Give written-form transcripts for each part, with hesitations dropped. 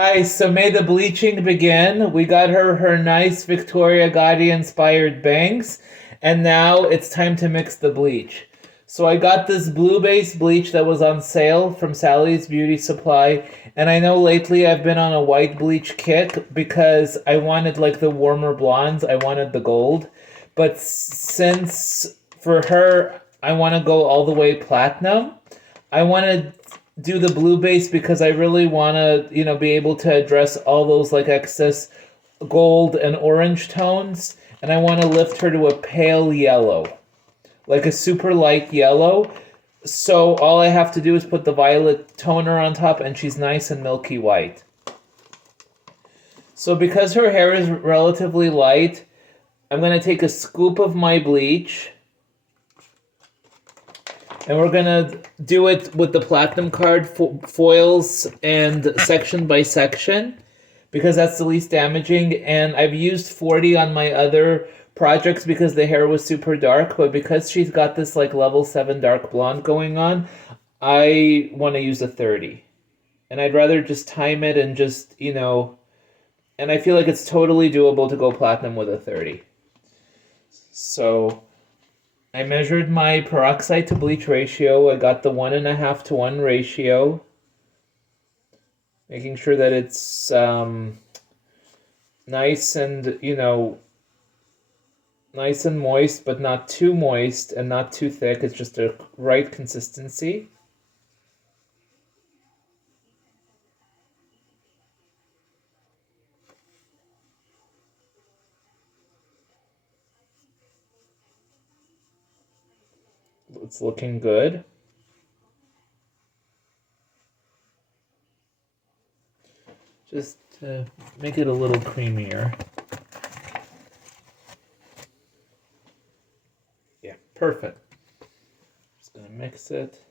Hi, so may the bleaching begin. We got her nice Victoria Gotti inspired bangs, and now it's time to mix the bleach. So I got this blue base bleach that was on sale from Sally's Beauty Supply, and I know lately I've been on a white bleach kick because I wanted like the warmer blondes, I wanted the gold. But since for her I want to go all the way platinum, I want to do the blue base because I really want to, be able to address all those like excess gold and orange tones, and I want to lift her to a pale yellow, like a super light yellow. So all I have to do is put the violet toner on top and she's nice and milky white. So because her hair is relatively light, I'm going to take a scoop of my bleach and we're gonna do it with the platinum card foils and section by section because that's the least damaging. And I've used 40 on my other projects because the hair was super dark, but because she's got this like level 7 dark blonde going on, I want to use a 30. And I'd rather just time it and just, and I feel like it's totally doable to go platinum with a 30. So I measured my peroxide to bleach ratio. I got the 1.5 to 1 ratio, making sure that it's nice and, nice and moist, but not too moist and not too thick. It's just a right consistency. It's looking good. Just to make it a little creamier. Yeah, perfect. Just gonna mix it.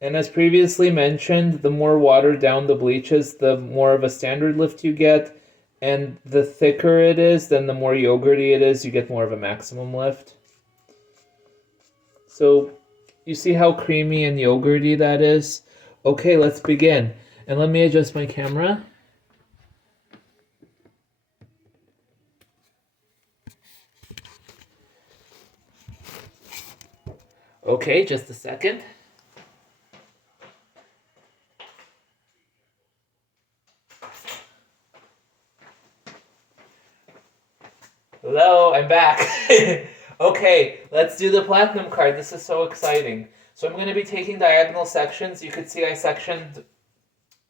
And as previously mentioned, the more watered down the bleach is, the more of a standard lift you get. And the thicker it is, then the more yogurty it is, you get more of a maximum lift. So you see how creamy and yogurty that is? Okay, let's begin. And let me adjust my camera. Okay, just a second. Hello, I'm back. Okay, let's do the platinum card. This is so exciting. So I'm going to be taking diagonal sections. You could see I sectioned.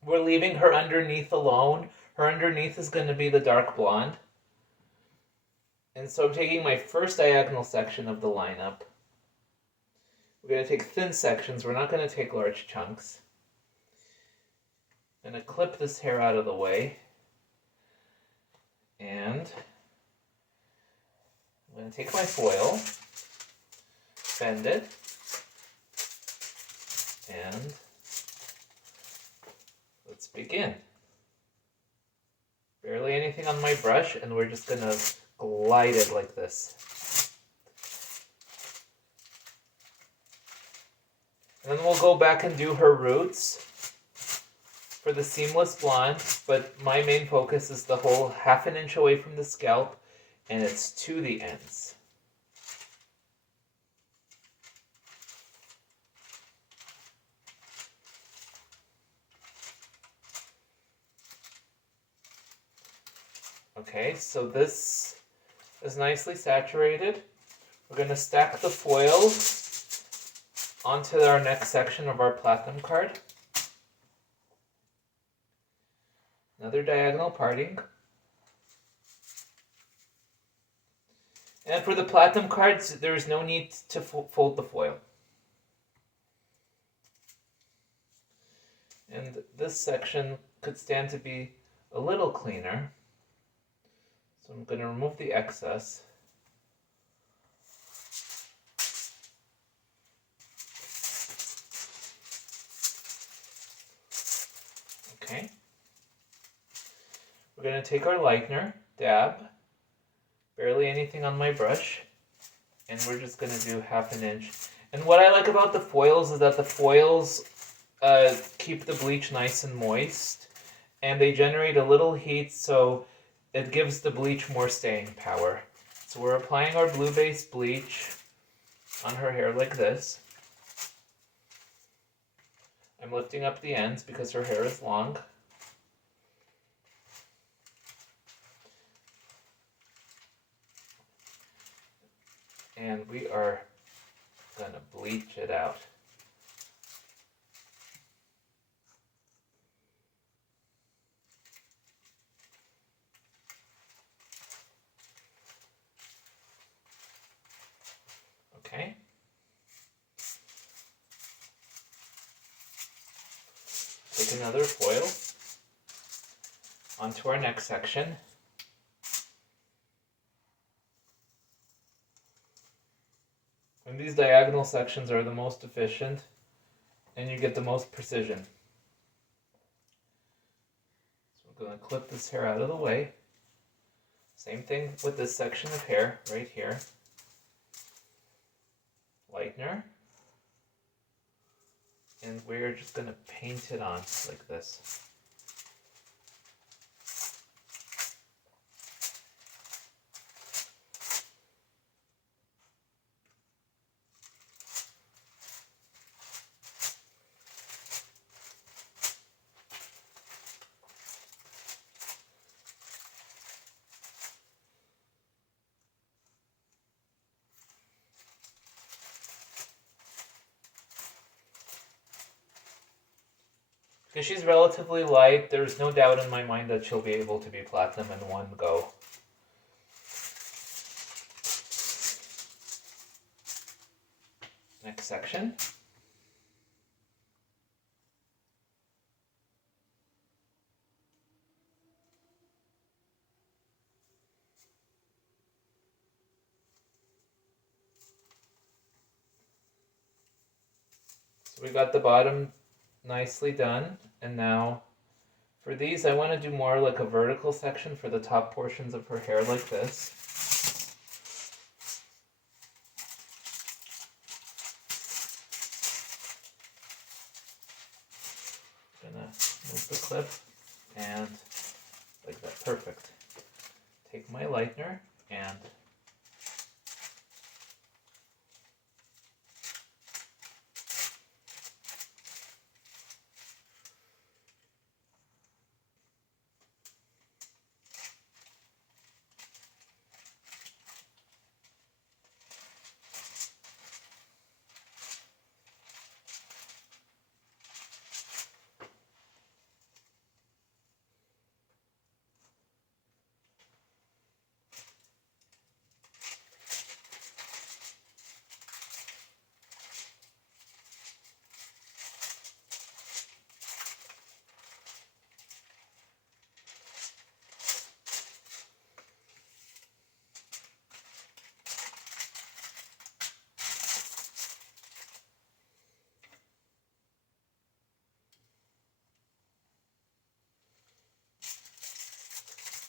We're leaving her underneath alone. Her underneath is going to be the dark blonde. And so I'm taking my first diagonal section of the lineup. We're going to take thin sections. We're not going to take large chunks. I'm going to clip this hair out of the way. And I'm going to take my foil, bend it, and let's begin. Barely anything on my brush, and we're just going to glide it like this. And then we'll go back and do her roots for the seamless blonde, but my main focus is the whole 1/2 inch away from the scalp, and it's to the ends. Okay, so this is nicely saturated. We're going to stack the foils onto our next section of our platinum card. Another diagonal parting. And for the platinum cards, there is no need to fold the foil. And this section could stand to be a little cleaner. So I'm going to remove the excess. Okay. We're going to take our lightener, dab, barely anything on my brush, and we're just going to do 1/2 inch. And what I like about the foils is that the foils keep the bleach nice and moist, and they generate a little heat, so it gives the bleach more staying power. So we're applying our blue-based bleach on her hair like this. I'm lifting up the ends because her hair is long. And we are going to bleach it out. Okay. Take another foil onto our next section. And these diagonal sections are the most efficient, and you get the most precision. So we're going to clip this hair out of the way. Same thing with this section of hair right here. Lightener. And we're just going to paint it on like this. Because she's relatively light, there's no doubt in my mind that she'll be able to be platinum in one go. Next section. So we got the bottom nicely done, and now for these I want to do more like a vertical section for the top portions of her hair like this. I'm gonna move the clip and like that, perfect. Take my lightener and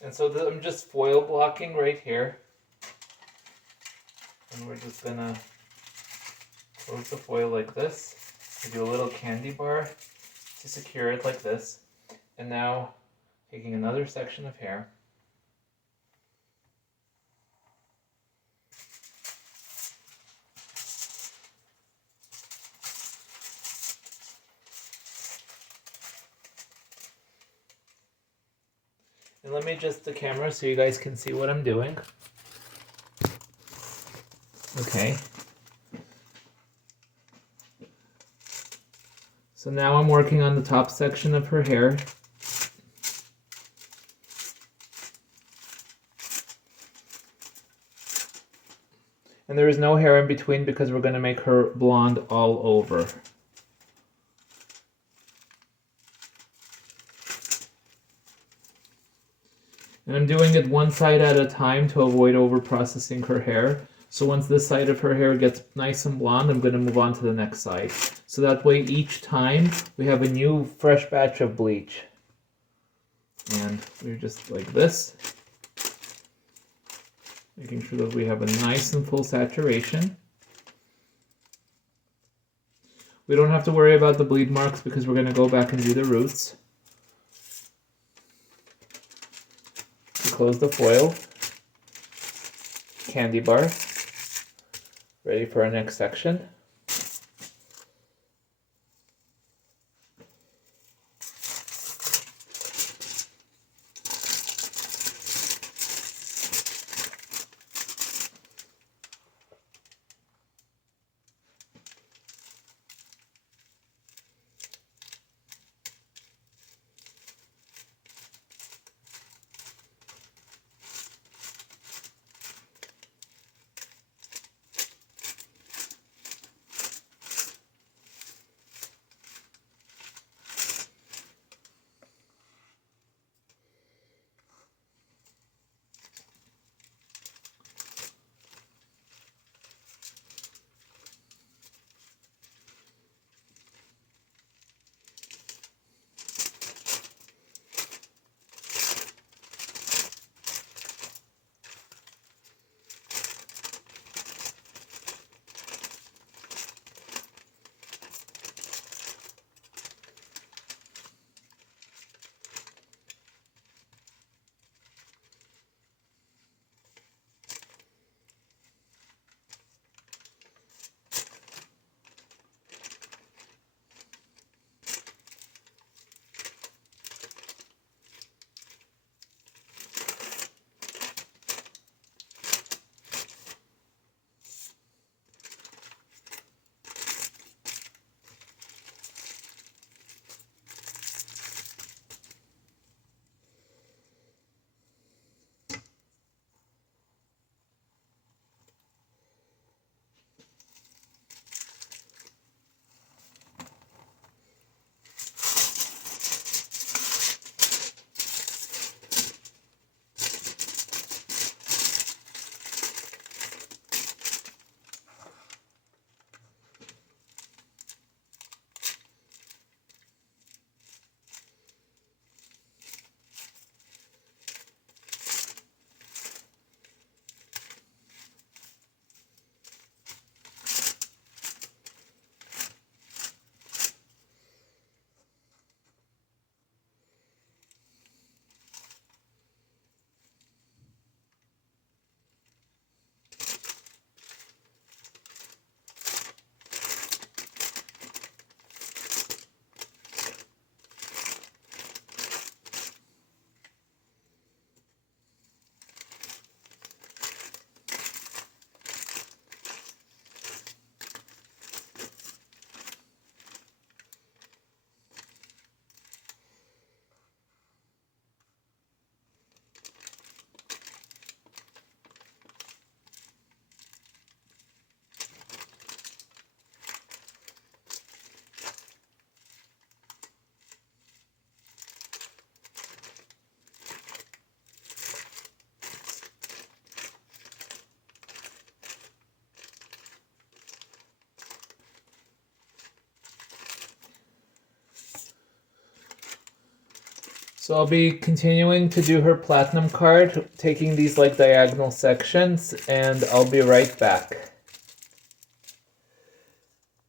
I'm just foil blocking right here. And we're just gonna close the foil like this. We do a little candy bar to secure it like this. And now taking another section of hair. And let me adjust the camera so you guys can see what I'm doing. Okay. So now I'm working on the top section of her hair. And there is no hair in between because we're going to make her blonde all over. And I'm doing it one side at a time to avoid over processing her hair. So once this side of her hair gets nice and blonde, I'm going to move on to the next side. So that way each time we have a new fresh batch of bleach. And we're just like this. Making sure that we have a nice and full saturation. We don't have to worry about the bleed marks because we're going to go back and do the roots. We close the foil. Candy bar. Ready for our next section. So I'll be continuing to do her platinum card, taking these like diagonal sections, and I'll be right back.